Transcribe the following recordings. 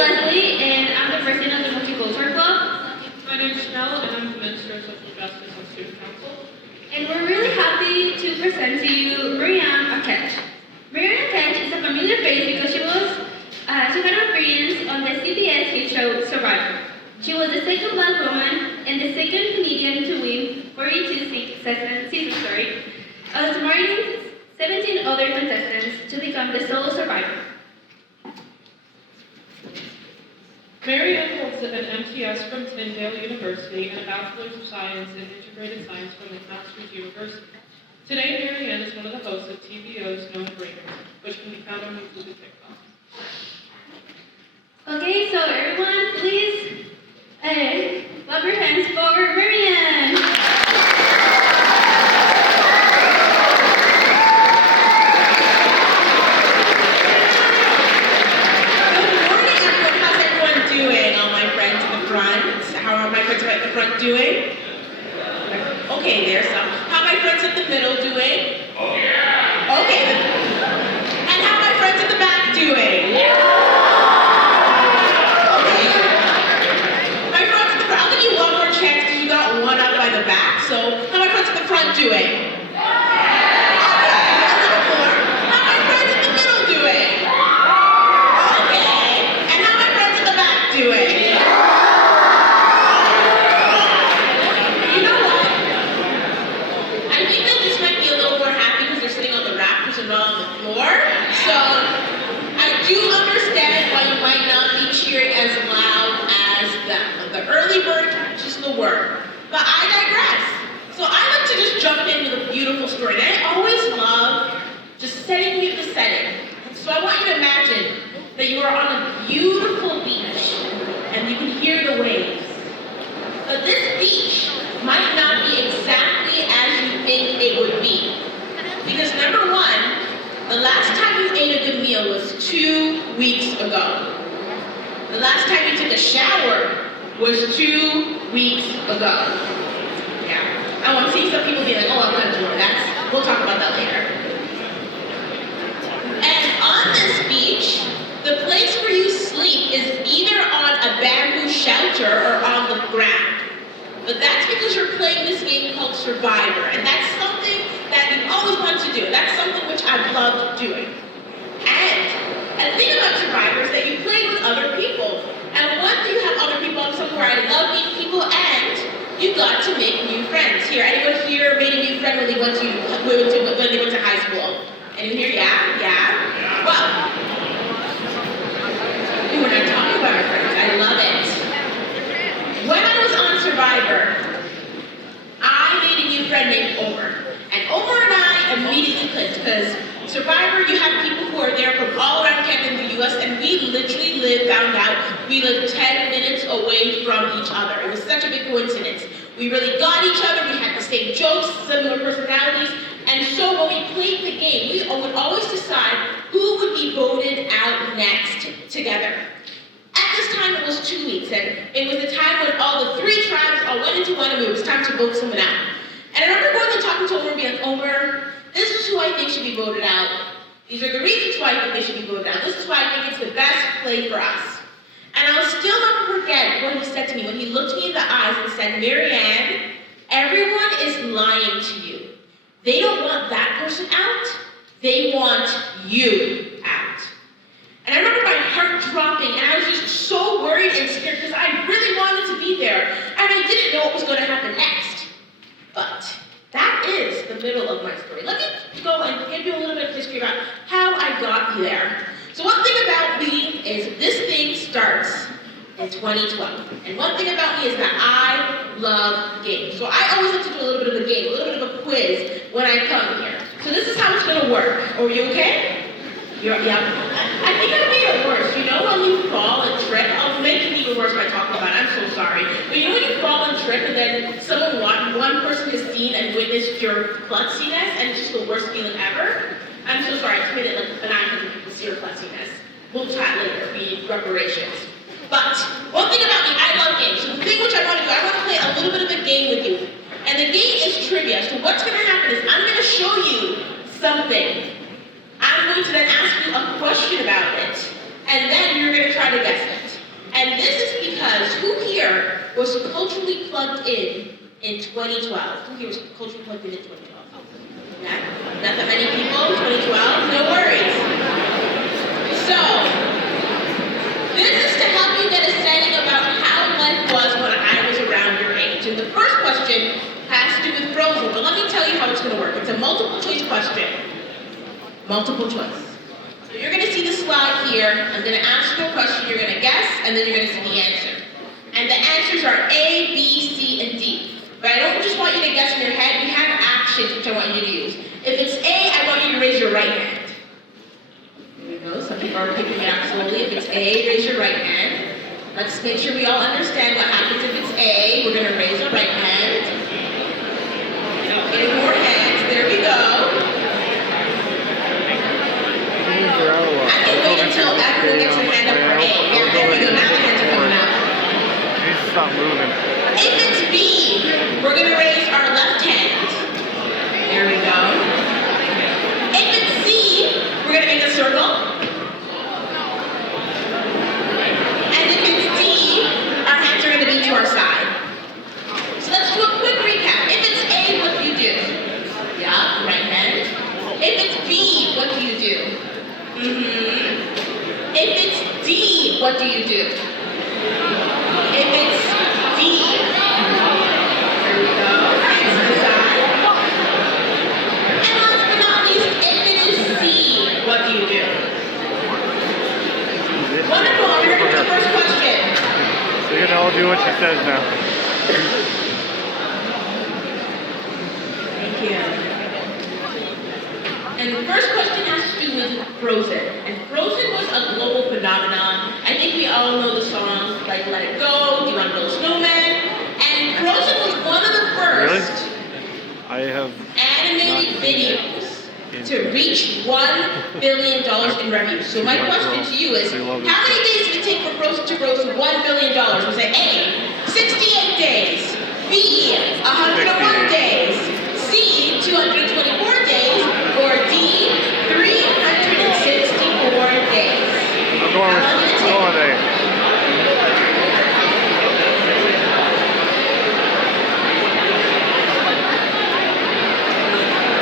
Leslie, and I'm the president of the Multicultural Club. My name is Chanel, and I'm the Minister of Social Justice and Student Council. And we're really happy to present to you Marianne Akech. Marianne Akech is a familiar face because she had an appearance on the CBS hit show Survivor. She was the second Black woman and the second Canadian to win 42 seasons, outsmarting 17 other contestants to become the sole survivor. Marianne holds an MTS from Tyndale University and a Bachelor's of Science in Integrated Science from McMaster University. Today, Marianne is one of the hosts of TVO's No Brainers, which can be found on YouTube and TikTok. Okay, so everyone, please clap your hands for Marianne. Doing? Okay, there's some. How are my friends at the middle doing? Oh yeah! Okay. And how are my friends at the back doing? Yeah! Okay. My friends at the front, I'll give you one more chance because you got one up by the back. So, how are my friends at the front doing? Okay, a little more. How are my friends at the middle doing? Okay. And how are my friends at the back doing? So, I do understand why you might not be cheering as loud as them. But the early bird catches the worm. But I digress. So I like to just jump in with a beautiful story. And I always love just setting you the setting. So I want you to imagine that you are on a beautiful beach and you can hear the waves. But this beach might not be exactly as you think it would be. Because number one, the last time you ate a good meal was 2 weeks ago. The last time you took a shower was 2 weeks ago. Yeah. I want to see some people be like, oh, I'm going to do it. We'll talk about that later. And on this beach, the place where you sleep is either on a bamboo shelter or on the ground. But that's because you're playing this game called Survivor. And that's something that you've always wanted to do. That's something which I've loved doing. And the thing about Survivor is that you play with other people. And once you have other people, I'm somewhere I love meeting people, and you got to make new friends. Here, anyone here made a new friend when they went to high school? Anyone here? Yeah? Well, we're not talking about our friends. I love it. When I was on Survivor, I made a new friend named Omer. And Omer and I immediately clicked because Survivor, you have people who are there from all around Canada and the US, and we literally found out we lived 10 minutes away from each other. It was such a big coincidence. We really got each other, we had the same jokes, similar personalities, and so when we played the game, we would always decide who would be voted out next together. At this time, it was 2 weeks, and it was the time when all the 3 tribes all went into one, and it was time to vote someone out. And I remember going and talking to Omer and being like, Omer, this is who I think should be voted out. These are the reasons why I think they should be voted out. This is why I think it's the best play for us. And I'll still never forget what he said to me when he looked me in the eyes and said, Marianne, everyone is lying to you. They don't want that person out. They want you out. And I remember my heart dropping, and I was just so worried and scared because I really wanted to be there, and I didn't know what was going to happen next. But that is the middle of my story. Let me go and give you a little bit of history about how I got there. So one thing about me is this thing starts in 2012. And one thing about me is that I love games. So I always like to do a little bit of a game, a little bit of a quiz when I come here. So this is how it's going to work. Are you okay? Yeah. I think I made it worse. You know when you fall and trip? I'll make it even worse by talking about it. I'm so sorry. But you know when you fall and trip and then one person has seen and witnessed your klutziness and it's just the worst feeling ever? I'm so sorry. I made it like 900 people see your klutziness. We'll chat later. We need reparations. But one thing about me, I love games. So the thing which I want to do, I want to play a little bit of a game with you. And the game is trivia. So what's going to happen is I'm going to show you something. I'm going to then ask you a question about it, and then you're going to try to guess it. And this is because who here was culturally plugged in 2012? Who here was culturally plugged in 2012? Yeah? Not that many people, 2012? No worries. So, this is to help you get a setting about how life was when I was around your age. And the first question has to do with Frozen, but let me tell you how it's going to work. It's a multiple choice question. Multiple choice. So you're going to see the slide here. I'm going to ask you a question, you're going to guess, and then you're going to see the answer. And the answers are A, B, C, and D. But I don't just want you to guess in your head. We have actions which I want you to use. If it's A, I want you to raise your right hand. There we go. Some people are picking it up slowly. If it's A, raise your right hand. Let's make sure we all understand what happens if it's A. We're going to raise our right hand. Getting more hands. There we go. I can wait until everyone gets their hand up for A. Yeah, there we go. Now the hands are coming up. You need to stop moving. If it's B, we're going to raise our left hand. There we go. If it's C, we're going to make a circle. And if it's D, our hands are going to be to our side. So let's do a quick recap. If it's A, what do you do? Yeah, right hand. If it's B, what do you do? If it's D, what do you do? If it's D, there we go, hands to the side. And last but not least, if it is C, what do you do? Wonderful, I'm ready for the first question. So you're gonna all do what she says now. Thank you. And the first question has to do with Frozen. And Frozen was a global phenomenon. I think we all know the songs like Let It Go, Do You Want to Build a Snowman? And Frozen was one of the first I have animated videos to reach $1 billion in revenue. So my question to you is, how many days did it take for Frozen to gross $1 billion? Was it A, 68 days, B, 101 days, C, 224 days, or D, 364 days? I'm going with A.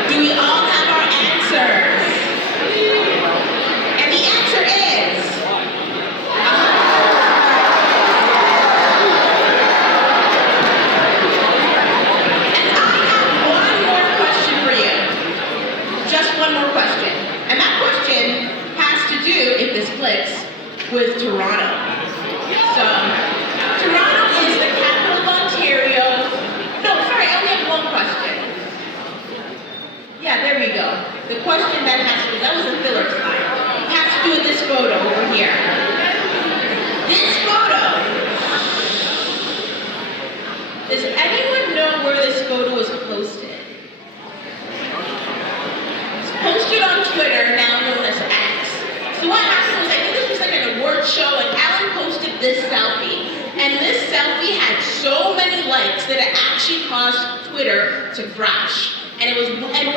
Do we all have our answers? And the answer is... And I have one more question for you. Just one more question. And that question has to do, if this clicks, with Toronto. So, Toronto is the capital of Ontario. No, sorry, I only have one question. Yeah, there we go. The question that has to do, that was a filler slide. It has to do with this photo over here. This photo. Does anyone know where this photo was posted? It's posted on Twitter, now known as X. So what happened was, I think this was like an award show, and Alan posted this selfie. And this selfie had so many likes that it actually caused Twitter to crash. And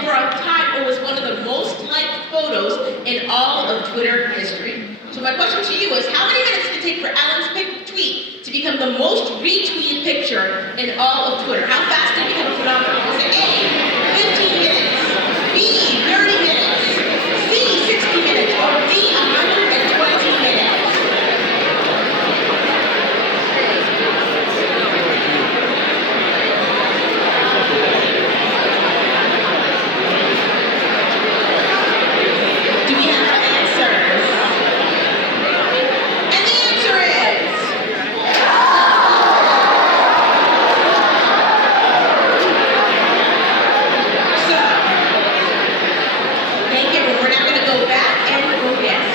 for a time, it was one of the most liked photos in all of Twitter history. So my question to you is, how many minutes did it take for Alan's tweet to become the most retweeted picture in all of Twitter? How fast did it become a phenomenon? Was it A, 15 minutes, B, 30 minutes, C, 60 minutes, or D, 120 minutes? Do we have our answers? And the answer is... So, thank you. We're now going to go back and we'll guess.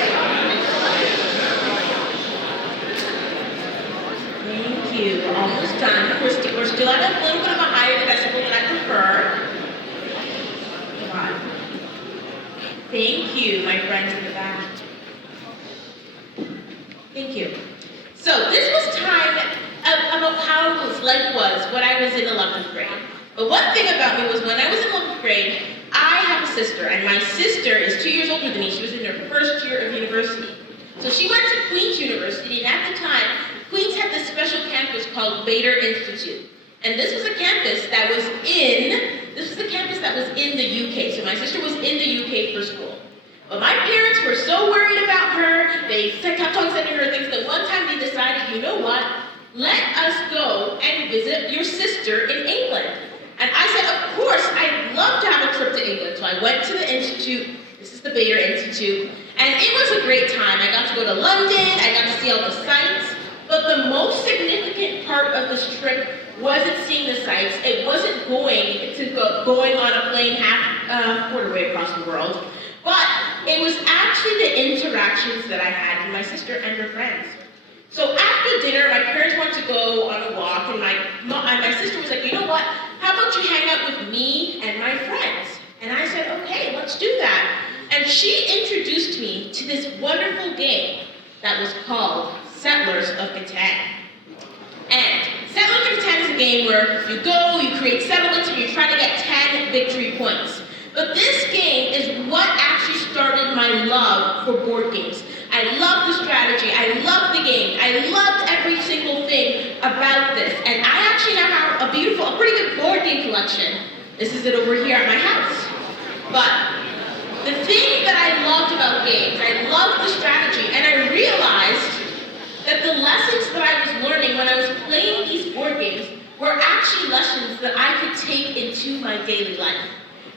Thank you. We're almost done. We're still at a little bit of a higher decibel than I prefer. Come on. Thank you, my friends in the back. Thank you. So this was time about how life was when I was in 11th grade. But one thing about me was when I was in 11th grade, I have a sister, and my sister is 2 years older than me. She was in her first year of university. So she went to Queen's University, and at the time, Queens had this special campus called Bader Institute. And this was a campus that was in the UK. So my sister was in the UK for school. But my parents were so worried about her, they kept on sending her things, that one time they decided, you know what? Let us go and visit your sister in England. And I said, of course, I'd love to have a trip to England. So I went to the Institute. This is the Bader Institute. And it was a great time. I got to go to London. I got to see all the sights. But the most significant part of this trip wasn't seeing the sights. It wasn't going on a plane quarter way across the world. But it was actually the interactions that I had with my sister and her friends. So after dinner, my parents wanted to go on a walk, and my sister was like, you know what? How about you hang out with me and my friends? And I said, okay, let's do that. And she introduced me to this wonderful game that was called Settlers of Catan. And Settlers of Catan is a game where you go, you create settlements, and you try to get 10 victory points. But this game is what actually started my love for board games. I loved the strategy, I loved the game, I loved every single thing about this. And I actually now have a pretty good board game collection. This is it over here at my house. But the thing that I loved about games, I loved the strategy, and I realized that the lessons that I was learning when I was playing these board games were actually lessons that I could take into my daily life.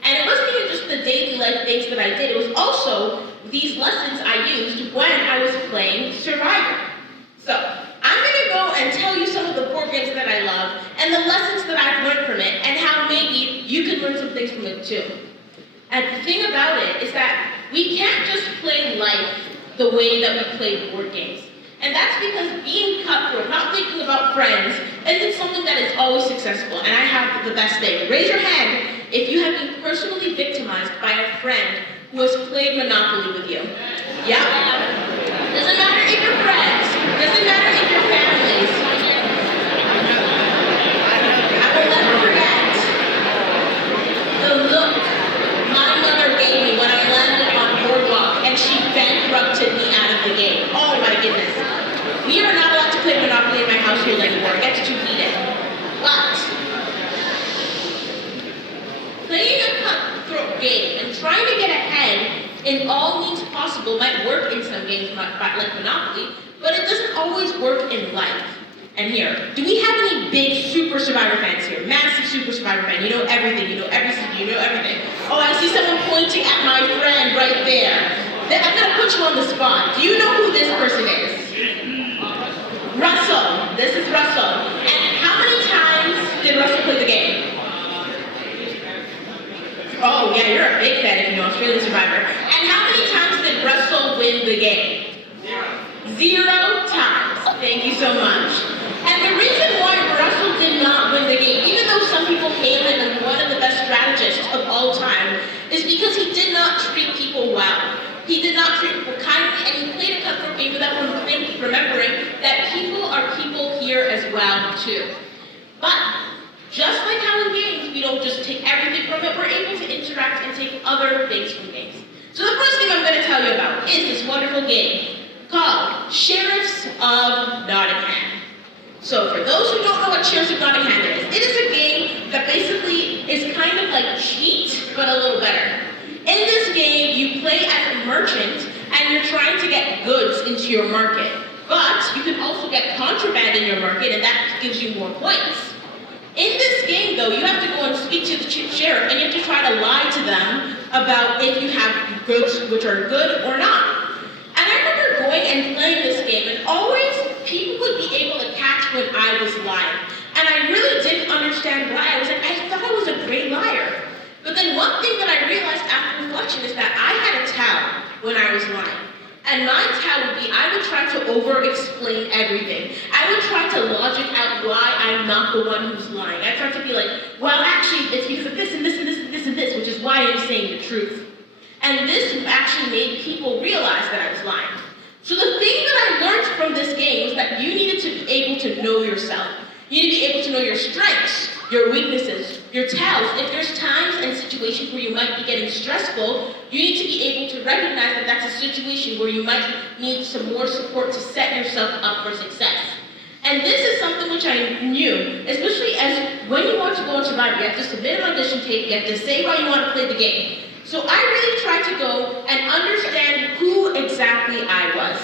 And it wasn't even just the daily life things that I did, it was also these lessons I used when I was playing Survivor. So, I'm gonna go and tell you some of the board games that I love, and the lessons that I've learned from it, and how maybe you can learn some things from it too. And the thing about it is that we can't just play life the way that we play board games. And that's because being cutthroat, not thinking about friends, isn't something that is always successful. And I have the best thing. Raise your hand if you have been personally victimized by a friend who has played Monopoly with you. Yep. Doesn't matter if you're friends. Doesn't matter if you're families. I will never forget the look my mother gave me when I landed on Boardwalk and she bankrupted me out of the game. Oh my goodness. We are not allowed to play Monopoly in my household anymore. It gets too heated. But playing a cutthroat game and trying to get ahead in all means possible might work in some games like Monopoly, but it doesn't always work in life. And here, do we have any big Super Survivor fans here? Massive Super Survivor fan. You know everything. You know everything. You know everything. Oh, I see someone pointing at my friend right there. I'm gonna put you on the spot. Do you know who this person is? Russell. This is Russell. And how many times did Russell play the game? Oh, yeah, you're a big fan if you know Australian Survivor. And how many times did Russell win the game? 0 times. Thank you so much. And the reason why Russell did not win the game, even though some people hail him as one of the best strategists of all time, is because he did not treat people well. He did not treat people kindly, and he played a cutthroat game without remembering that people are people here as well, too. But just like how in games, we don't just take everything from it, we're able to interact and take other things from games. So the first thing I'm going to tell you about is this wonderful game called Sheriffs of Nottingham. So for those who don't know what Sheriffs of Nottingham is, it is a game that basically is kind of like Cheat, but a little better. In this game, you play as a merchant, and you're trying to get goods into your market. But you can also get contraband in your market, and that gives you more points. In this game, though, you have to go and speak to the sheriff, and you have to try to lie to them about if you have goods which are good or not. And I remember going and playing this game, and always people would be able to catch when I was lying. And I really didn't understand why. I thought I was a great liar. But then one thing that I realized after reflection is that I had a tell when I was lying. And my tell would be, I would try to over-explain everything. I would try to logic out why I'm not the one who's lying. I tried to be like, well, actually, it's because of this and this and this and this and this, which is why I'm saying the truth. And this actually made people realize that I was lying. So the thing that I learned from this game was that you needed to be able to know yourself. You need to be able to know your strengths, your weaknesses, your tells. If there's times and situations where you might be getting stressful, you need to be able to recognize that that's a situation where you might need some more support to set yourself up for success. And this is something which I knew, especially as when you want to go on Survivor, you have to submit an audition tape, you have to say why you want to play the game. So I really tried to go and understand who exactly I was.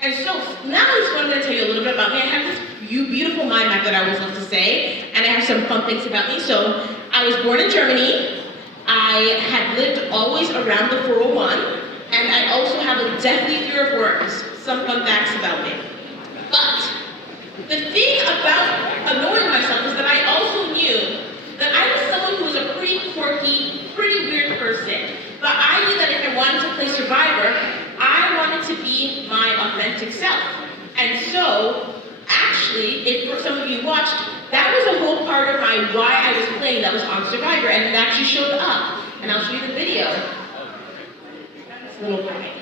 And so now I just wanted to tell you a little bit about me. I have this beautiful mind map that I always love to say, and I have some fun things about me. So I was born in Germany. I had lived always around the 401, and I also have a deathly fear of worms. Some fun facts about me. But the thing about annoying myself is that I also knew that I was someone who was a pretty quirky, pretty weird person. But I knew that if I wanted to play Survivor, I wanted to be my authentic self. And so, actually, if for some of you watched, that was a whole part of my why I was playing that was on Survivor, and it actually showed up. And I'll show you the video. It's a little quiet.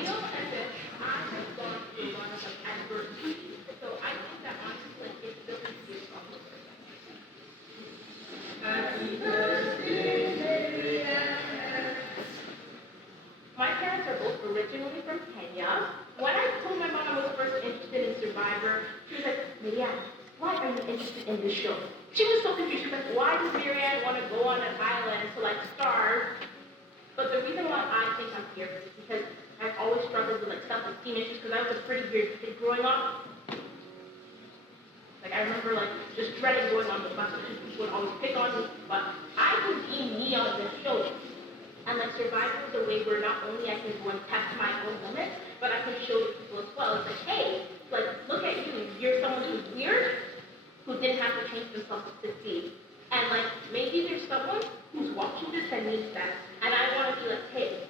My parents are both originally from Kenya. When I told my mom I was first interested in Survivor, she was like, Marianne, why are you interested in this show? She was so confused. She was like, why does Marianne want to go on an island to like starve? But the reason why I think I'm here is because I've always struggled with like self-esteem issues because I was a pretty weird kid growing up. Like I remember like just dreading going on the bus because people would always pick on me. But I could be me on this show. And like Survivor is a way where not only I can go and test my own limits, but I can show the people as well. It's like, hey, like look at you. You're someone who's weird, who didn't have to change themselves to succeed. And like maybe there's someone who's watching this and needs that. And I want to be like, hey,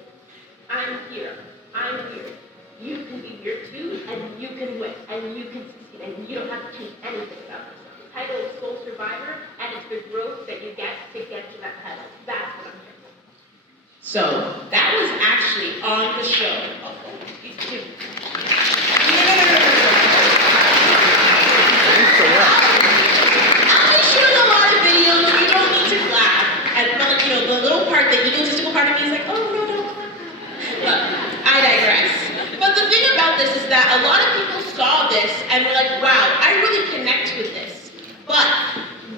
I'm here. I'm weird. You can be weird too, and you can win, and you can succeed, and you don't have to change anything about yourself. The title is Soul Survivor, and it's the growth that you get to that title. That's what I'm here for. So that was actually on the show. No. I'll be shooting a lot of videos. You don't need to clap. And the little part, the egotistical part of me is like, oh no, don't clap. But I digress. But the thing about this is that a lot of people saw this and were like, wow, I really connect with this. But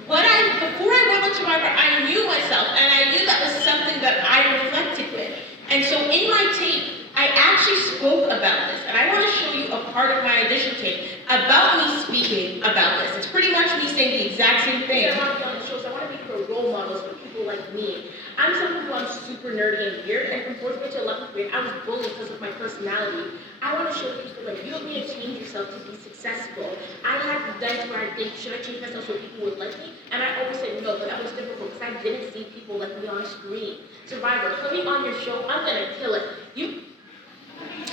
before I went on Survivor, I knew myself, and I knew that was something that I reflected with. And so in my tape, I actually spoke about this, and I want to show you a part of my audition tape about me speaking about this. It's pretty much me saying the exact same thing. I want to be on the show, so I want to be for role models for people like me. I'm someone who I'm super nerdy and weird, and from 4th grade to 11th grade, I was bullied because of my personality. I want to show people like, you don't need to change yourself to be successful. I had times where I think, should I change myself so people would like me? And I always said no, but that was difficult because I didn't see people like me on screen. Survivor, put me on your show, I'm gonna kill it.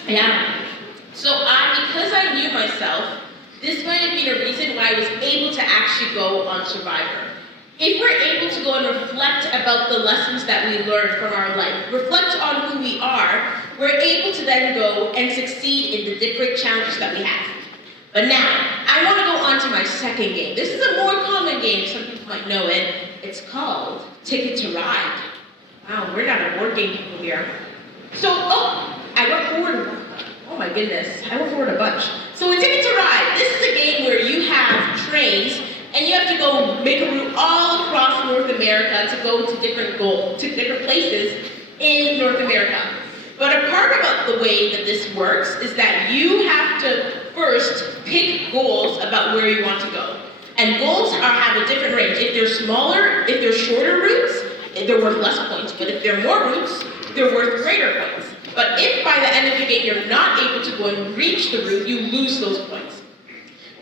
Yeah. So because I knew myself, this might have been a reason why I was able to actually go on Survivor. If we're able to go and reflect about the lessons that we learned from our life, reflect on who we are, we're able to then go and succeed in the different challenges that we have. But now, I want to go on to my second game. This is a more common game, some people might know it. It's called Ticket to Ride. Wow, we're not a board game people here. So, I went forward. Oh my goodness, I went forward a bunch. So in Ticket to Ride, this is a game where you have trains and you have to go make a route all across North America to go to different places in North America. But a part about the way that this works is that you have to first pick goals about where you want to go. And goals have a different range. If they're smaller, if they're shorter routes, they're worth less points. But if they're more routes, they're worth greater points. But if by the end of the game you're not able to go and reach the route, you lose those points.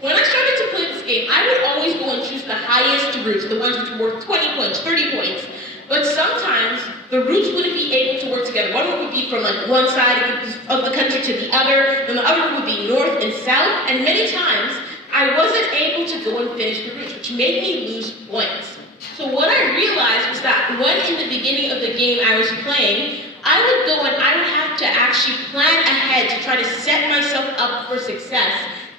When I started to play this game, I would always go and choose the highest routes, the ones which were worth 20 points, 30 points. But sometimes the routes wouldn't be able to work together. One would be from like one side of the country to the other, then the other would be north and south, and many times I wasn't able to go and finish the routes, which made me lose points. So what I realized was that when in the beginning of the game I was playing, I would go and I would have to actually plan ahead to try to set myself up for success,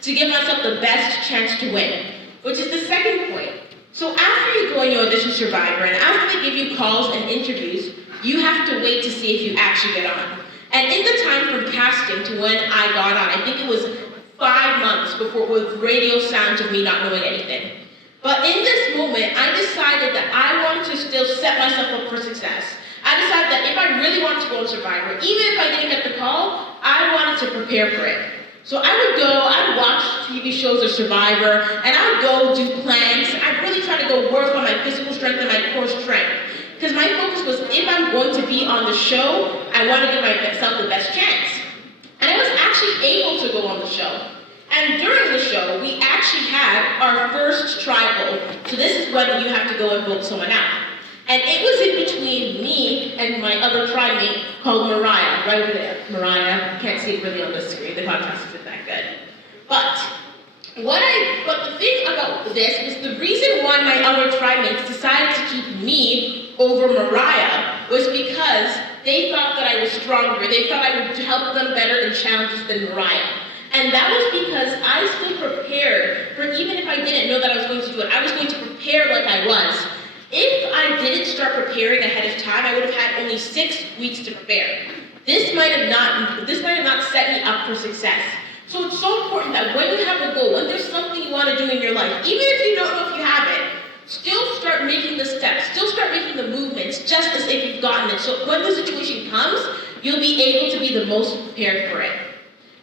to give myself the best chance to win, which is the second point. So after you go and you audition Survivor, and after they give you calls and interviews, you have to wait to see if you actually get on. And in the time from casting to when I got on, I think it was 5 months before with radio sounds of me not knowing anything. But in this moment, I decided that I wanted to still set myself up for success. I decided that if I really wanted to go on Survivor, even if I didn't get the call, I wanted to prepare for it. So I would watch TV shows of Survivor, and I would go do planks. I'd really try to go work on my physical strength and my core strength. Because my focus was, if I'm going to be on the show, I want to give myself the best chance. And I was actually able to go on the show. And during the show, we actually had our first tribal. So this is when you have to go and vote someone out. And it was in between me and my other tribe mate called Mariah, right over there. Mariah, you can't see it really on the screen, the contrast isn't that good. But the thing about this was the reason why my other tribe mates decided to keep me over Mariah was because they thought that I was stronger. They thought I would help them better in challenges than Mariah. And that was because I still prepared for, even if I didn't know that I was going to do it, I was going to prepare like I was. If I didn't start preparing ahead of time, I would have had only 6 weeks to prepare. This might have not set me up for success. So it's so important that when you have a goal, when there's something you want to do in your life, even if you don't know if you have it, still start making the steps, still start making the movements, just as if you've gotten it. So when the situation comes, you'll be able to be the most prepared for it.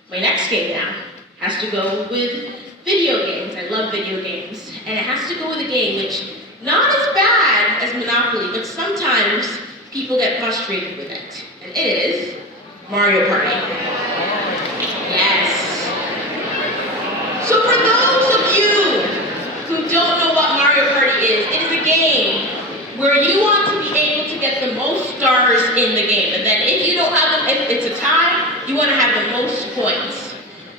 My next game now has to go with video games. I love video games. And it has to go with a game which, not as bad as Monopoly, but sometimes people get frustrated with it. And it is Mario Party. Yes. So for those of you who don't know what Mario Party is, it is a game where you want to be able to get the most stars in the game. And then if you don't have them, if it's a tie, you want to have the most points.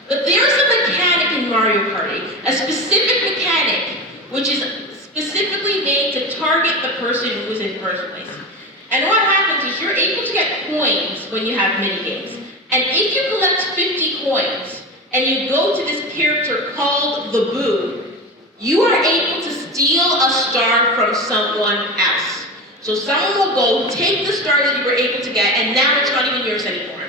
But there's a mechanic in Mario Party, a specific mechanic, which is specifically made to target the person who was in first place. And what happens is you're able to get coins when you have mini games. And if you collect 50 coins and you go to this character called the Boo, you are able to steal a star from someone else. So someone will go take the star that you were able to get, and now it's not even yours anymore.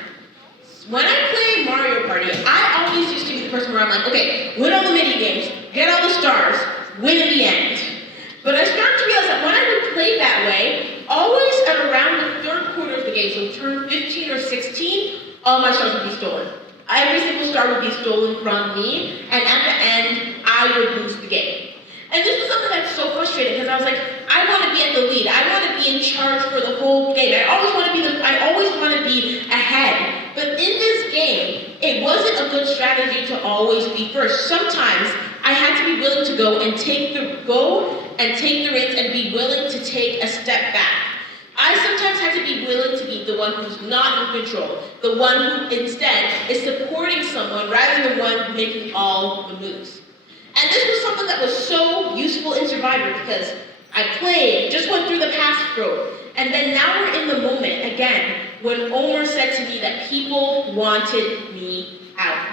When I play Mario Party, I always used to be the person where I'm like, okay, win all the mini games, get all the stars, win in the end. But I started to realize that when I would play that way, always at around the 3rd quarter of the game, so turn 15 or 16, all my stars would be stolen. Every single star would be stolen from me, and at the end, I would lose the game. And this was something that's so frustrating, because I was like, I want to be at the lead. I want to be in charge for the whole game. I always want to be ahead. But in this game, it wasn't a good strategy to always be first. Sometimes I had to be willing to go and take the reins and be willing to take a step back. I sometimes had to be willing to be the one who's not in control, the one who instead is supporting someone rather than one making all the moves. And this was something that was so useful in Survivor because I played, just went through the pass through, and then now we're in the moment again when Omar said to me that people wanted me out.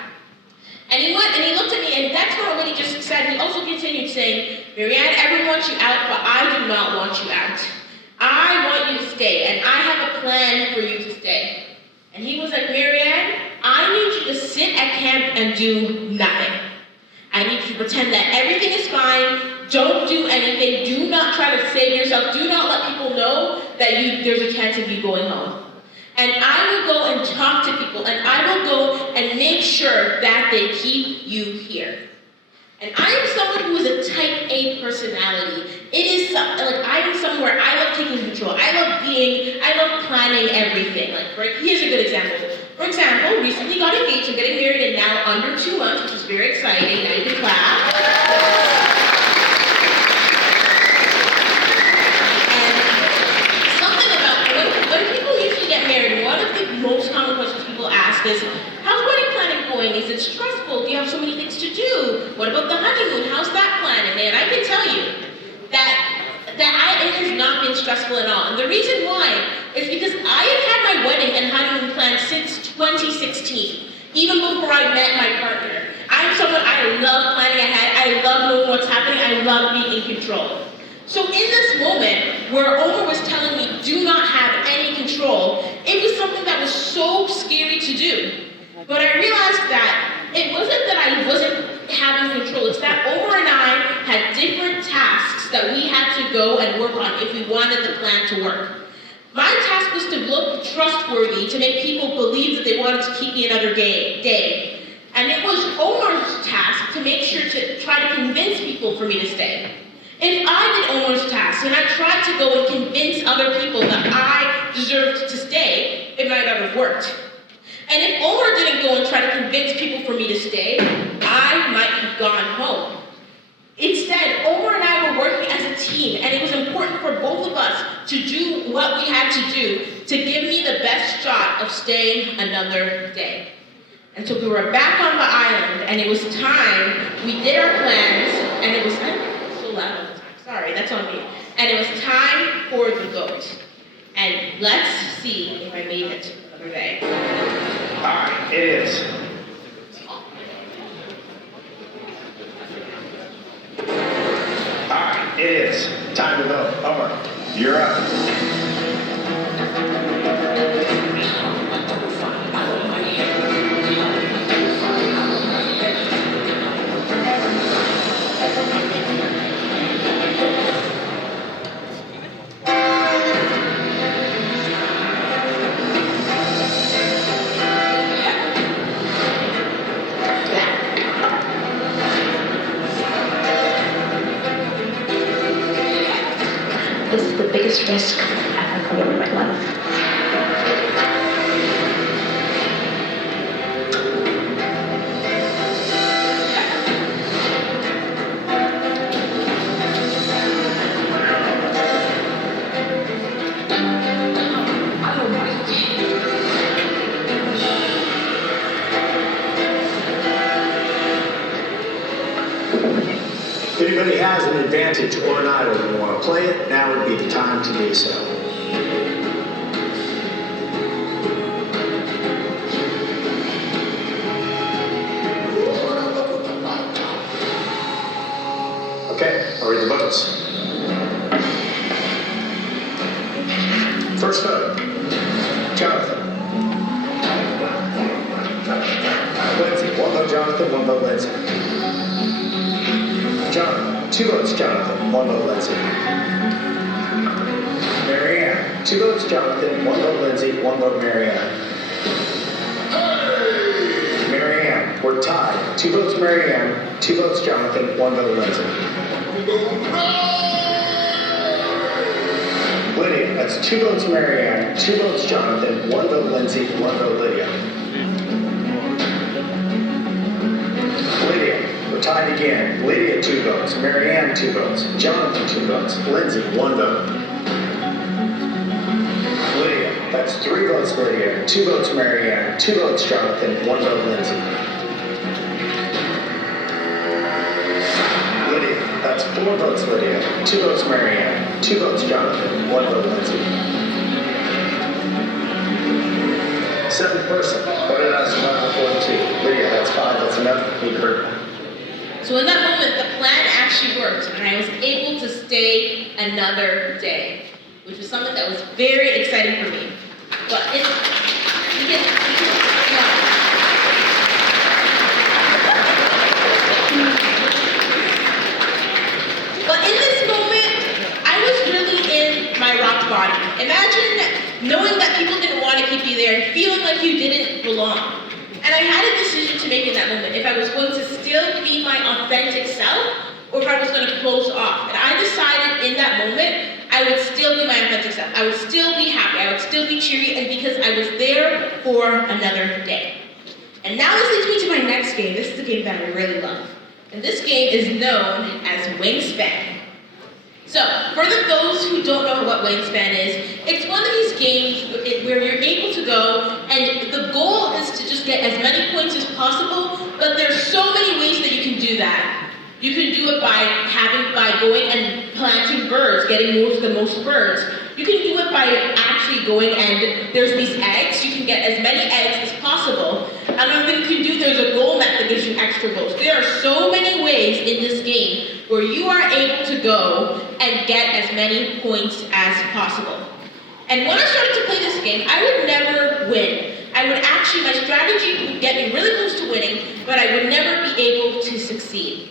And he looked at me, and that's not what he just said. He also continued saying, Marianne, everyone wants you out, but I do not want you out. I want you to stay, and I have a plan for you to stay. And he was like, Marianne, I need you to sit at camp and do nothing. I need you to pretend that everything is fine. Don't do anything. Do not try to save yourself. Do not let people know that there's a chance of you going home. And I will go and talk to people, and I will go and make sure that they keep you here. And I am someone who is a type A personality. I am someone where I love taking control. I love planning everything. Here's a good example. For example, recently got engaged. I'm getting married in now under 2 months, which is very exciting. Now you can clap. And something about when people usually get married, one of the most common questions people ask is, how's wedding planning going? Is it stressful? Do you have so many things to do? What about the honeymoon? How's that planning? And I can tell you that it has not been stressful at all. And the reason why is because I have had my wedding and honeymoon planned since 2016, even before I met my partner. I'm someone, I love planning ahead. I love knowing what's happening. I love being in control. So in this moment where Omar was telling me do not have any control, it was something that was so scary to do. But I realized that it wasn't that I wasn't having control. It's that Omar and I had different tasks that we had to go and work on if we wanted the plan to work. My task was to look trustworthy, to make people believe that they wanted to keep me another day. And it was Omar's task to make sure to try to convince people for me to stay. If I did Omar's task and I tried to go and convince other people that I deserved to stay, it might not have worked. And if Omar didn't go and try to convince people for me to stay, I might have gone home. Instead, Omar and I were working as a team, and it was important for both of us to do what we had to do to give me the best shot of staying another day. And so we were back on the island, and it was time. We did our plans, and it was so loud all the time. Sorry, that's on me. And it was time for the goat. And let's see if I made it another day. All right, it is. All right, it is. Time to vote. Omar, you're up. This is the biggest risk I've ever committed in my life. If anybody has an advantage or an idol and you want to play it, now would be the time to do so. Okay, I'll read the votes. First vote, Jonathan. Lindsay, one vote Jonathan, one vote Lindsay. Jonathan, 2 votes Jonathan, 1 vote Lindsay. Marianne, 2 votes Jonathan, 1 vote Lindsay, 1 vote Marianne. Marianne, we're tied. 2 votes Marianne, 2 votes Jonathan, 1 vote Lindsay. Lydia, that's 2 votes Marianne, 2 votes Jonathan, 1 vote Lindsay, 1 vote Lydia. Lydia, we're tied again. Lydia, 2 votes. Marianne, 2 votes. Jonathan, 2 votes. Lindsay, 1 vote. Lydia, that's 3 votes Lydia, 2 votes Marianne, 2 votes Jonathan, 1 vote Lindsay. Lydia, that's 4 votes Lydia, 2 votes Marianne, 2 votes Jonathan, 1 vote Lindsay. 7th person, voted as final 42. Lydia, that's 5, that's enough. We've heard. So in that moment, the plan actually worked, and I was able to stay another day, which was something that was very exciting for me. But in this moment, I was really in my rock bottom. Imagine knowing that people didn't want to keep you there and feeling like you didn't belong. And I had a decision to make in that moment, if I was going to still be my authentic self, or if I was going to close off. And I decided in that moment, I would still be my authentic self. I would still be happy, I would still be cheery, and because I was there for another day. And now this leads me to my next game. This is a game that I really love. And this game is known as Wingspan. So, for those who don't know what Wingspan is, it's one of these games where you're able to go, and the goal is to just get as many points as possible, but there's so many ways that you can do that. You can do it by going and planting birds, getting the most birds. You can do it by actually going and there's these eggs. You can get as many eggs as possible. Another thing you can do, there's a goal map that gives you extra votes. There are so many ways in this game where you are able to go and get as many points as possible. And when I started to play this game, I would never win. My strategy would get me really close to winning, but I would never be able to succeed. succeed.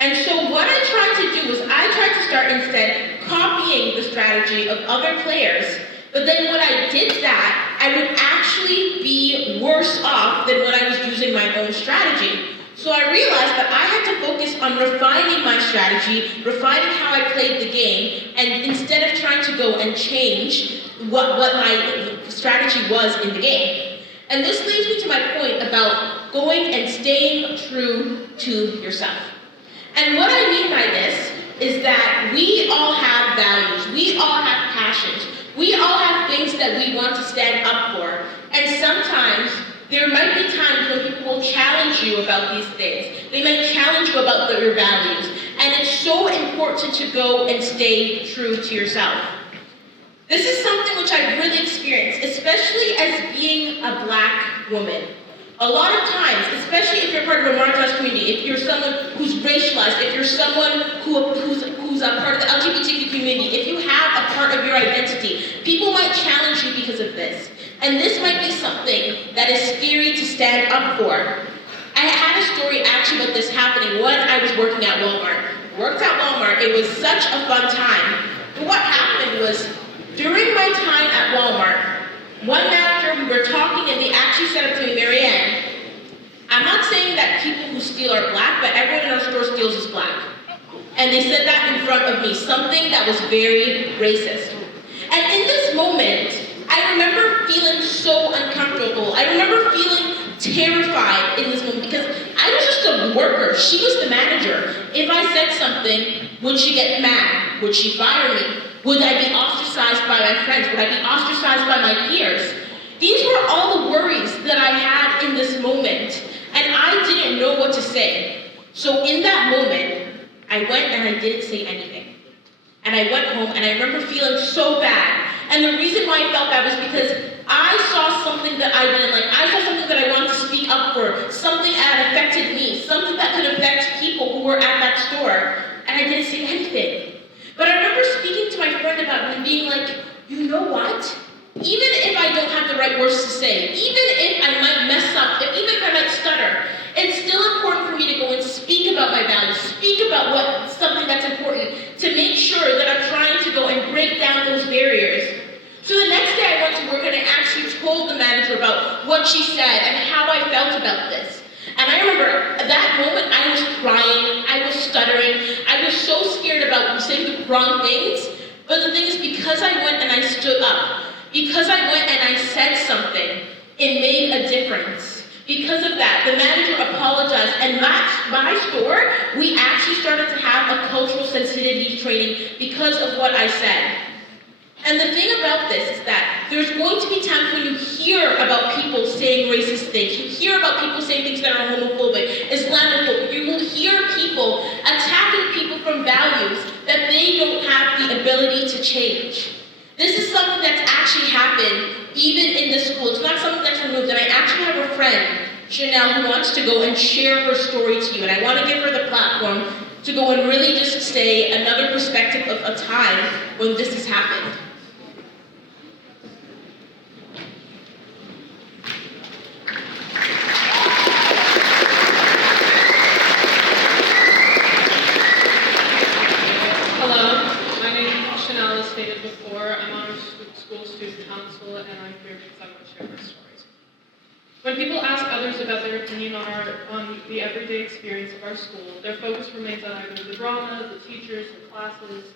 And so what I tried to do was I tried to start instead copying the strategy of other players, but then when I did that, I would actually be worse off than when I was using my own strategy. So I realized that I had to focus on refining my strategy, refining how I played the game, and instead of trying to go and change what my strategy was in the game. And this leads me to my point about going and staying true to yourself. And what I mean by this is that we all have values, we all have passions, we all have things that we want to stand up for. And sometimes there might be times when people will challenge you about these things. They might challenge you about your values. And it's so important to go and stay true to yourself. This is something which I've really experienced, especially as being a Black woman. A lot of times, especially if you're part of a marginalized community, if you're someone who's racialized, if you're someone who's a part of the LGBTQ community, if you have a part of your identity, people might challenge you because of this. And this might be something that is scary to stand up for. I had a story actually about this happening when I was working at Walmart. Worked at Walmart, it was such a fun time. But what happened was, during my time at Walmart, one manager, we were talking and they actually said up to me, Marianne, I'm not saying that people who steal are Black, but everyone in our store steals is Black. And they said that in front of me, something that was very racist. And in this moment, I remember feeling so uncomfortable. I remember feeling terrified in this moment because I was just a worker. She was the manager. If I said something, would she get mad? Would she fire me? Would I be ostracized by my friends? Would I be ostracized by my peers? These were all the worries that I had in this moment, and I didn't know what to say. So in that moment, I went and I didn't say anything. And I went home and I remember feeling so bad. And the reason why I felt bad was because I saw something that I didn't like. I saw something that I wanted to speak up for, something that affected me, something that could affect people who were at that store, and I didn't say anything. But I remember speaking to my friend about it and being like, you know what? Even if I don't have the right words to say, even if I might mess up, even if I might stutter, it's still important for me to go and speak about my values, speak about something that's important, to make sure that I'm trying to go and break down those barriers. So the next day I went to work and I actually told the manager about what she said and how I felt about this. And I remember at that moment I was crying, I was stuttering, I was so scared about saying the wrong things. But the thing is, because I went and I stood up, because I went and I said something, it made a difference. Because of that, the manager apologized, and my store, we actually started to have a cultural sensitivity training because of what I said. And the thing about this is that there's going to be times when you hear about people saying racist things, you hear about people saying things that are homophobic, Islamophobic, you will hear people attacking people from values that they don't have the ability to change. This is something that's actually happened even in the school. It's not something that's removed. And I actually have a friend, Chanel, who wants to go and share her story to you. And I want to give her the platform to go and really just say another perspective of a time when this has happened. I'm on our school student council, and I'm here because I want to share my stories. When people ask others about their opinion on the everyday experience of our school, their focus remains on either the drama, the teachers, the classes,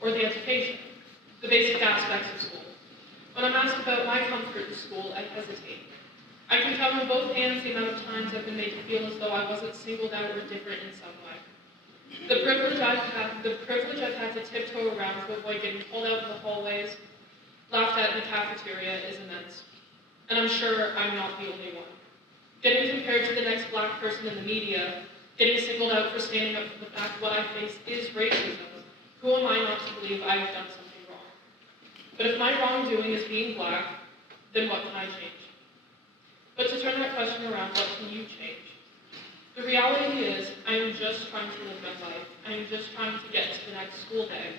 or the education, the basic aspects of school. When I'm asked about my comfort in school, I hesitate. I can count on both hands the amount of times I've been made to feel as though I wasn't singled out or different in some way. The privilege I've had to tiptoe around to avoid getting pulled out in the hallways, laughed at in the cafeteria is immense. And I'm sure I'm not the only one. Getting compared to the next Black person in the media, getting singled out for standing up for the fact what I face is racism. Who am I not to believe I've done something wrong? But if my wrongdoing is being Black, then what can I change? But to turn that question around, what can you change? The reality is, I am just trying to live my life. I am just trying to get to the next school day.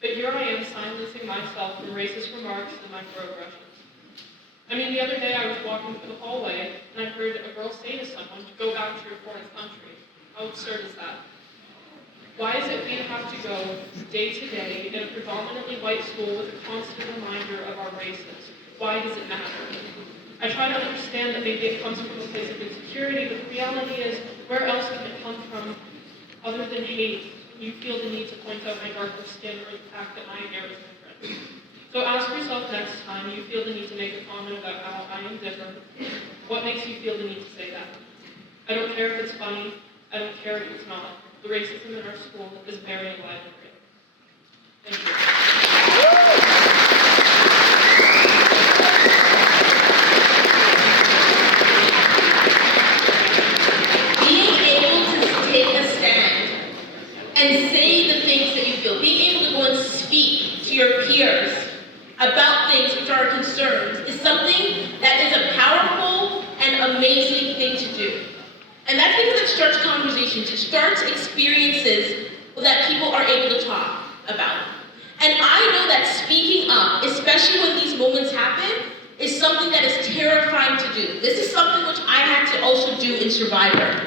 But here I am silencing myself from racist remarks and microaggressions. I mean, the other day I was walking through the hallway and I heard a girl say to someone to go back to your foreign country. How absurd is that? Why is it we have to go day to day in a predominantly white school with a constant reminder of our races? Why does it matter? I try to understand that maybe it comes from a place of insecurity, but the reality is, where else can it come from other than hate? You feel the need to point out my darker skin or the fact that my hair is different. So ask yourself next time you feel the need to make a comment about how I am different, what makes you feel the need to say that? I don't care if it's funny, I don't care if it's not. The racism in our school is very alive and real. Thank you. Being able to take a stand and say the things that you feel, being able to go and speak to your peers about things which are concerns is something that is a powerful and amazing thing to do. And that's because it starts conversations, it starts experiences that people are able to talk about. And I know that speaking up, especially when these moments happen, is something that is terrifying to do. This is something which I had to also do in Survivor.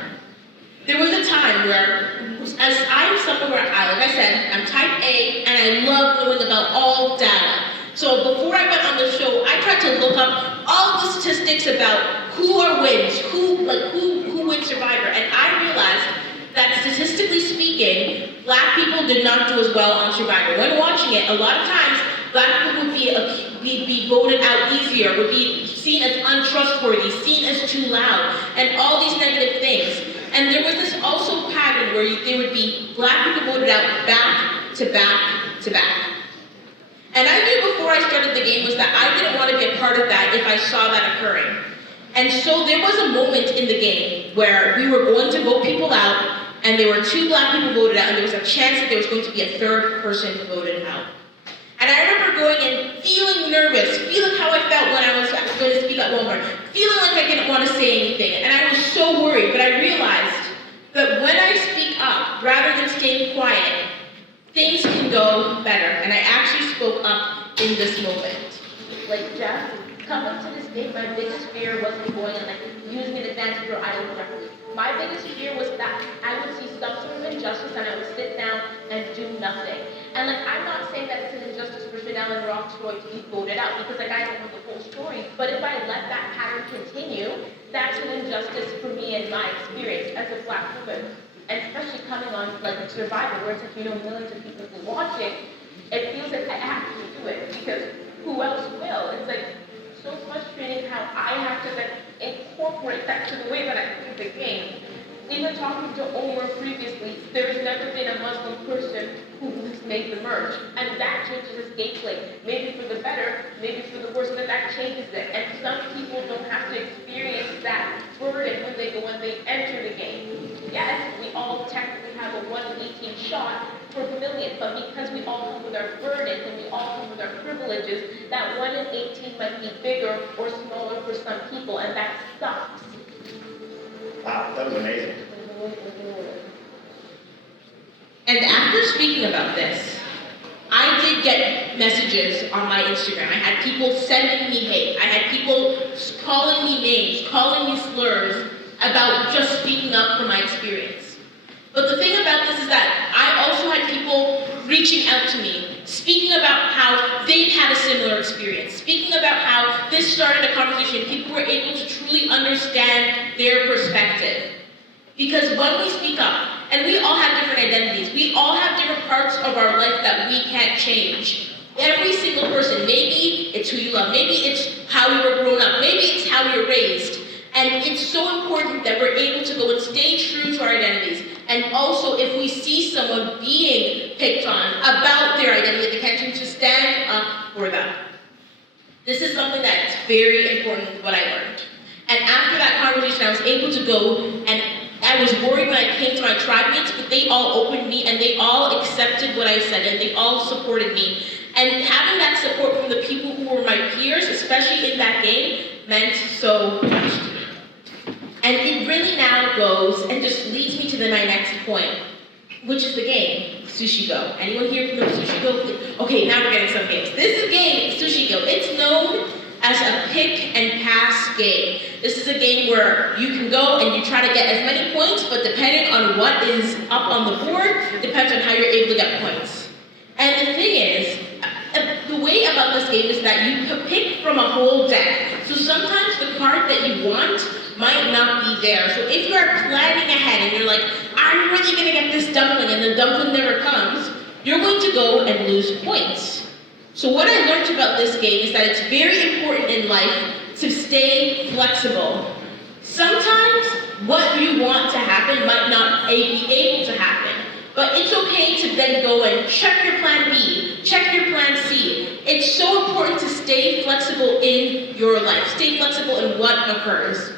There was a time where, as I'm someone where like I said, I'm type A and I love knowing about all data. So before I went on the show, I tried to look up all the statistics about who wins, who wins Survivor, and I realized that statistically speaking, Black people did not do as well on Survivor. When watching it, a lot of times, Black people would be voted out easier, would be seen as untrustworthy, seen as too loud, and all these negative things. And there was this also pattern where there would be Black people voted out back to back to back. And I knew before I started the game was that I didn't want to be a part of that if I saw that occurring. And so there was a moment in the game where we were going to vote people out, and there were 2 Black people voted out, and there was a chance that there was going to be a 3rd person voted out. And I remember going and feeling nervous, feeling how I felt when I was going to speak at Walmart, feeling like I didn't want to say anything, and I was so worried, but I realized that when I speak up, rather than staying quiet, things can go better, and I actually spoke up in this moment. Like Jeff, coming to this day, my biggest fear wasn't going and using it as dance for idol whatever. My biggest fear was that I would see some sort of injustice and I would sit down and do nothing. And I'm not saying that it's an injustice for Chanel and Rocktroy to be voted out because I don't know the whole story. But if I let that pattern continue, that's an injustice for me and my experience as a Black woman. And especially coming on Survivor, where it's millions of people watching, it feels like I have to do it because who else will? It's so frustrating how I have to incorporate that to the way that I play the game. Even talking to Omar previously, there's never been a Muslim person who's made the merge, and that changes his gameplay. Maybe for the better, maybe for the worse, but that changes it. And some people don't have to experience that burden when they enter the game. Yes, we all technically have a 1 in 18 shot per million, but because we all come with our burdens and we all come with our privileges, that 1 in 18 might be bigger or smaller for some people, and that sucks. Wow, that was amazing. And after speaking about this, I did get messages on my Instagram. I had people sending me hate. I had people calling me names, calling me slurs about just speaking up for my experience. But the thing about this is that I also had people reaching out to me, speaking about how they've had a similar experience, speaking about how this started a conversation. People were able to truly understand their perspective. Because when we speak up, and we all have different identities, we all have different parts of our life that we can't change. Every single person, maybe it's who you love, maybe it's how we were grown up, maybe it's how we were raised. And it's so important that we're able to go and stay true to our identities. And also, if we see someone being picked on about their identity, they can choose to stand up for them. This is something that's very important, what I learned. And after that conversation, I was able to go, and I was worried when I came to my tribe mates, but they all opened me, and they all accepted what I said, and they all supported me. And having that support from the people who were my peers, especially in that game, meant so much to me. And it really now goes and just leads me to my next point, which is the game, Sushi Go. Anyone here know Sushi Go? Okay, now we're getting some games. This game, Sushi Go, it's known as a pick and pass game. This is a game where you can go and you try to get as many points, but depending on what is up on the board, depends on how you're able to get points. And the thing is, the way about this game is that you can pick from a whole deck. So sometimes the card that you want might not be there. So if you are planning ahead and you're like, I'm really gonna get this dumpling, and the dumpling never comes, you're going to go and lose points. So what I learned about this game is that it's very important in life to stay flexible. Sometimes what you want to happen might not be able to happen. But it's okay to then go and check your plan B, check your plan C. It's so important to stay flexible in your life, stay flexible in what occurs.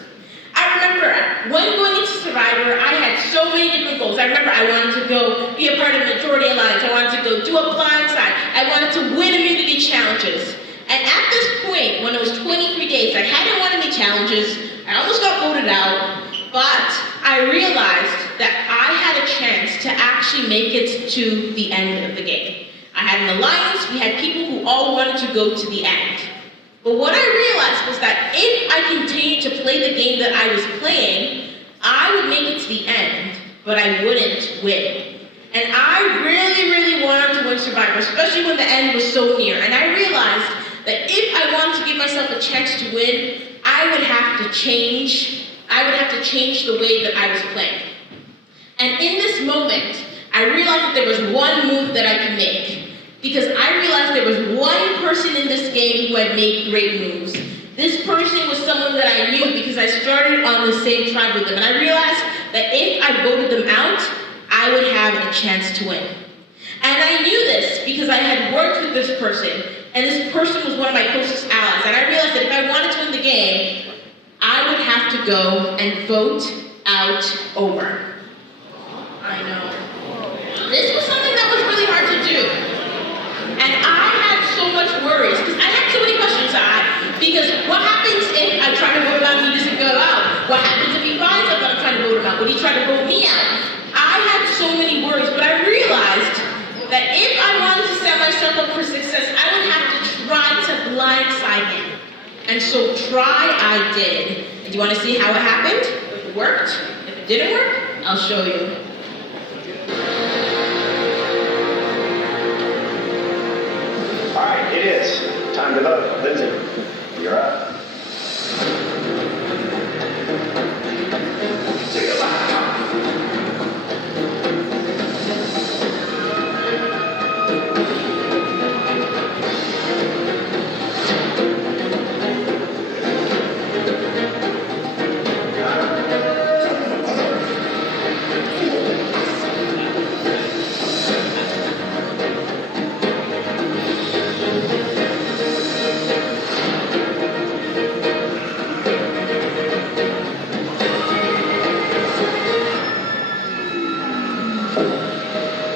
I remember when going into Survivor, I had so many different goals. I remember I wanted to go be a part of Majority Alliance. I wanted to go do a blind side. I wanted to win immunity challenges. And at this point, when it was 23 days, I hadn't won any challenges. I almost got voted out. But I realized that I had a chance to actually make it to the end of the game. I had an alliance. We had people who all wanted to go to the end. But what I realized was that if I continued to play the game that I was playing, I would make it to the end, but I wouldn't win. And I really, really wanted to win Survivor, especially when the end was so near. And I realized that if I wanted to give myself a chance to win, I would have to change the way that I was playing. And in this moment, I realized that there was one move that I could make. Because I realized there was one person in this game who had made great moves. This person was someone that I knew because I started on the same tribe with them. And I realized that if I voted them out, I would have a chance to win. And I knew this because I had worked with this person. And this person was one of my closest allies. And I realized that if I wanted to win the game, I would have to go and vote out Omar. I know. This was something that was really hard to do. And I had so much worries, because I had so many questions. Because what happens if I try to vote him out and he doesn't go out? What happens if he finds out that I'm trying to vote him out? Would he try to vote me out? I had so many worries, but I realized that if I wanted to set myself up for success, I would have to try to blindside him. And so try I did. And do you want to see how it happened? If it worked? If it didn't work, I'll show you. All right, it is time to vote. Lindsay, you're up. See you later.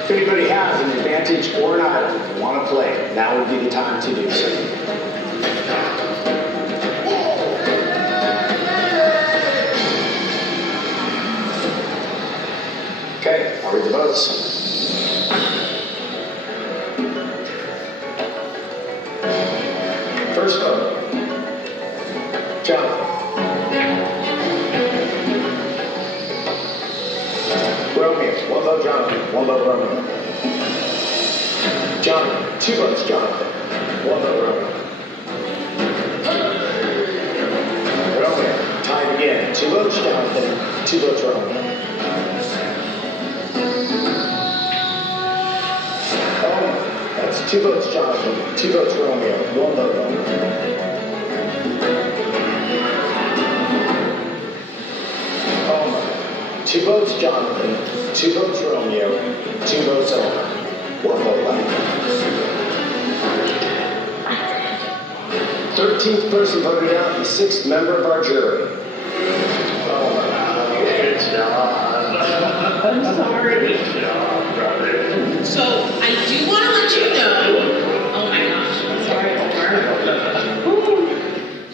If anybody has an advantage or an item and want to play, now would be the time to do so. Okay, I'll read the votes. First vote. John. Romeo, one vote Jonathan, one vote Romeo. Jonathan, two votes Jonathan, one vote Romeo. Romeo, tied again, two votes Jonathan, two votes Romeo. Oh, that's two votes Jonathan, two votes Romeo, one vote Romeo. Two votes Jonathan, two votes Romeo, two votes Omar, one vote left. 13th person voted out, the 6th member of our jury. Oh, good job. I'm sorry. Good job, brother. So I do want to let you know. Oh my gosh, I'm sorry, Omar.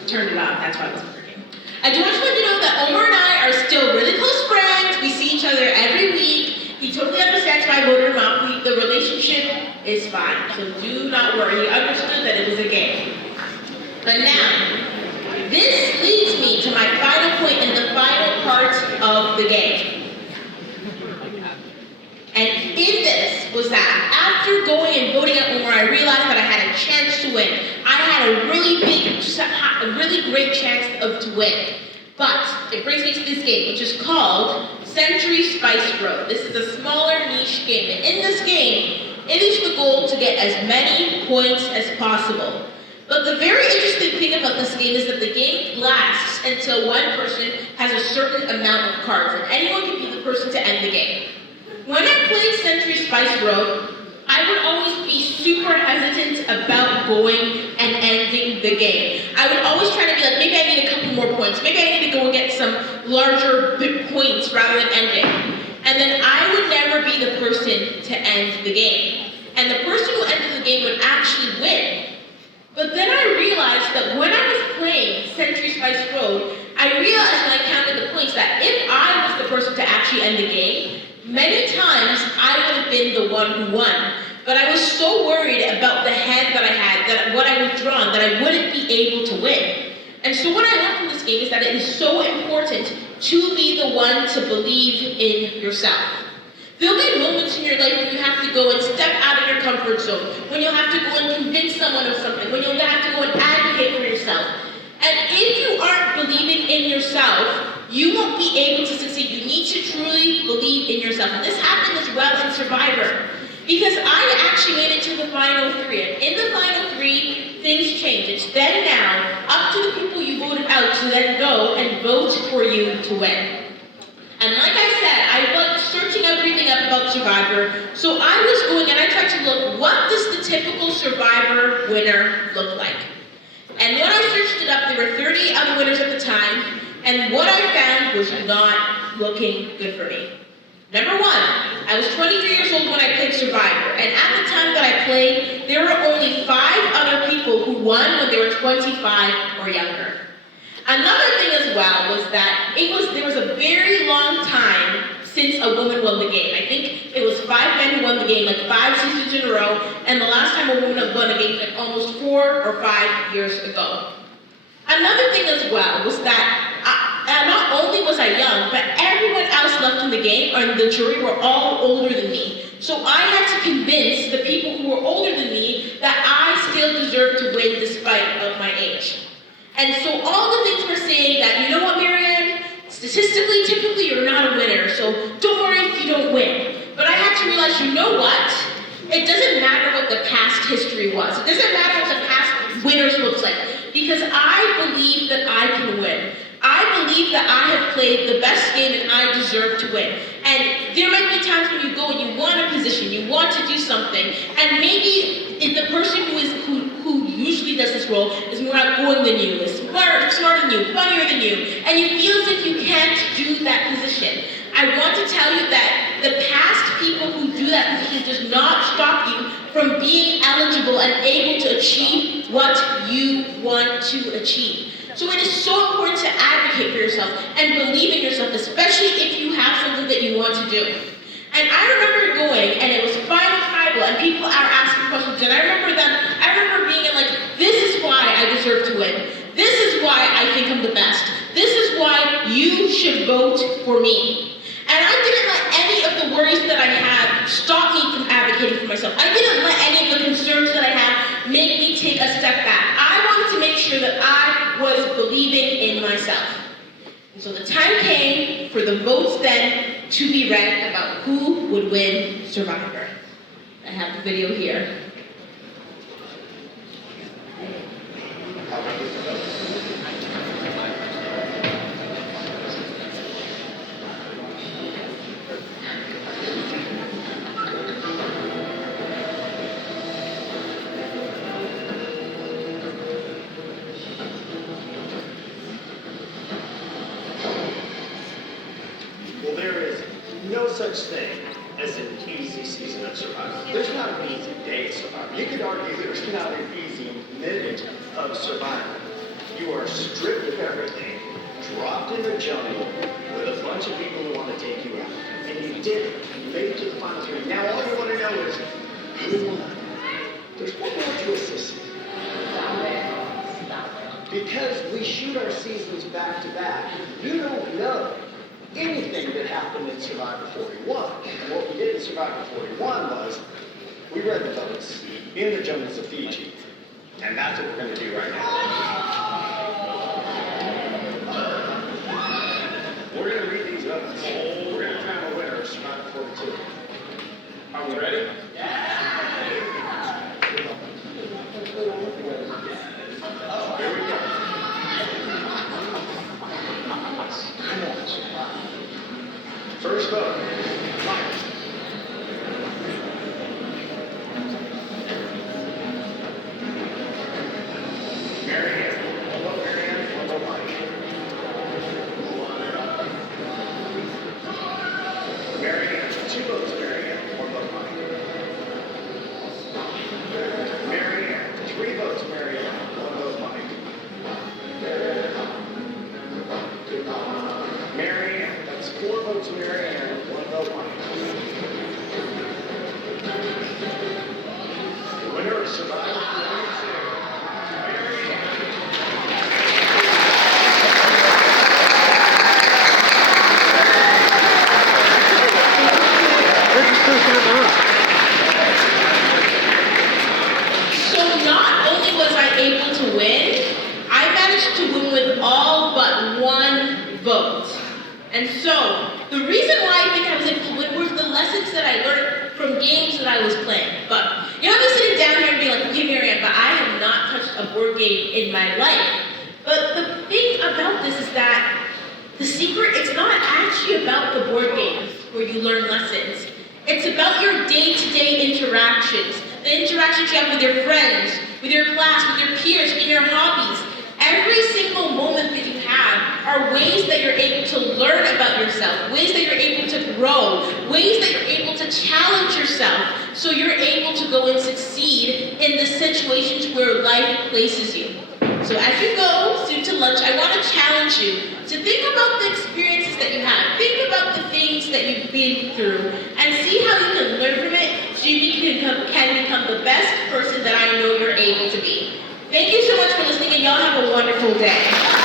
Turned it off, that's why it wasn't working. I do want to let you know that Omar and I are still really close friends. We see each other every week. He totally understands why I voted him out. The relationship is fine, so do not worry. He understood that it was a game. But now, this leads me to my final point and the final part of the game. And in this was that after going and voting out Omar, I realized that I had a chance to win. I had a really great chance to win. But it brings me to this game, which is called Century Spice Road. This is a smaller niche game. And in this game, it is the goal to get as many points as possible. But the very interesting thing about this game is that the game lasts until one person has a certain amount of cards, and anyone can be the person to end the game. When I played Century Spice Road, I would always be super hesitant about going and ending the game. I would always try to be like, maybe I need a couple more points. Maybe I need to go and get some larger points rather than ending. And then I would never be the person to end the game. And the person who ended the game would actually win. But then I realized that when I was playing Century Spice Road, I realized when I counted the points that if I was the person to actually end the game, many times I would have been the one who won. But I was so worried about the hand that I had, that what I was drawn, that I wouldn't be able to win. And so what I learned from this game is that it is so important to be the one to believe in yourself. There'll be moments in your life when you have to go and step out of your comfort zone, when you'll have to go and convince someone of something, when you'll have to go and advocate for yourself. And if you aren't believing in yourself, you won't be able to succeed. You need to truly believe in yourself. And this happened as well in Survivor. Because I actually made it to the final three. And in the final three, things change. It's then now up to the people you voted out to then go and vote for you to win. And like I said, I was searching everything up about Survivor. So I was going and I tried to look, what does the typical Survivor winner look like? And when I searched it up, there were 30 other winners at the time. And what I found was not looking good for me. Number one, I was 23 years old when I played Survivor, and at the time that I played, there were only 5 other people who won when they were 25 or younger. Another thing as well was that there was a very long time since a woman won the game. I think it was 5 men who won the game, like 5 seasons in a row, and the last time a woman had won a game like almost 4 or 5 years ago. Another thing as well was that not only was I young, but everyone else left in the game, or in the jury, were all older than me. So I had to convince the people who were older than me that I still deserved to win despite of my age. And so all the things were saying that, you know what, Marianne, statistically, typically you're not a winner, so don't worry if you don't win. But I had to realize, you know what? It doesn't matter what the past history was. It doesn't matter what the past winners looks like, because I believe that I can win. I believe that I have played the best game and I deserve to win. And there might be times when you go and you want a position, you want to do something, and maybe the person who usually does this role is more outgoing than you, is smarter than you, funnier than you, and you feel as if you can't do that position. I want to tell you that the past people who do that position does not stop you from being eligible and able to achieve what you want to achieve. So it is so important to advocate for yourself and believe in yourself, especially if you have something that you want to do. And I remember going, and it was final tribal, and people are asking questions, and I remember being in like, this is why I deserve to win. This is why I think I'm the best. This is why you should vote for me. And I didn't let any of the worries that I had stop me from advocating for myself. I didn't let any of the concerns that I had make me take a step back. I wanted to make sure that I was believing in myself. And so the time came for the votes then to be read about who would win Survivor. I have the video here. Well, there is no such thing as an easy season of Survivor. There's not an easy day of Survivor. You could argue there's not an easy minute of Survivor. You are stripped of everything, dropped in the jungle with a bunch of people who want to take you out. And you did it. You made it to the final 3. Now all you want to know is, who won? There's one more twist this season. Stop it. Stop it. because we shoot our seasons back to back, you don't know anything that happened in Survivor 41. And what we did in Survivor 41 was we read the books in the jungles of Fiji. And that's what we're going to do right now. We're going to read these books. We're going to crown a winner of Survivor 42. Are we ready? Yeah! Here we go. First vote. Marianne. One vote Marianne, one vote Mike. Marianne. Two votes Marianne, one vote Mike. Marianne. Three votes Marianne, one vote Mike. Marianne. That's four votes Marianne, one vote Mike. The winner of Survivor 42. So not only was I able to win, I managed to win with all but one vote. And so, the reason why I think I was able to win were the lessons that I learned from games that I was playing. But, you know, I'm just sitting down here and being like, okay, Marianne, but I have not touched a board game in my life. But the thing about this is that the secret, it's not actually about the board games where you learn lessons. It's about your day-to-day interactions. The interactions you have with your friends, with your class, with your peers, in your hobbies. Every single moment that you have are ways that you're able to learn about yourself, ways that you're able to grow, ways that you're able to challenge yourself so you're able to go and succeed in the situations where life places you. So as you go soon to lunch, I want to challenge you to think about the experiences that you have. Think about the things that you've been through and see how you can learn from it so you can become the best person that I know you're able to be. Thank you so much for listening, and y'all have a wonderful day.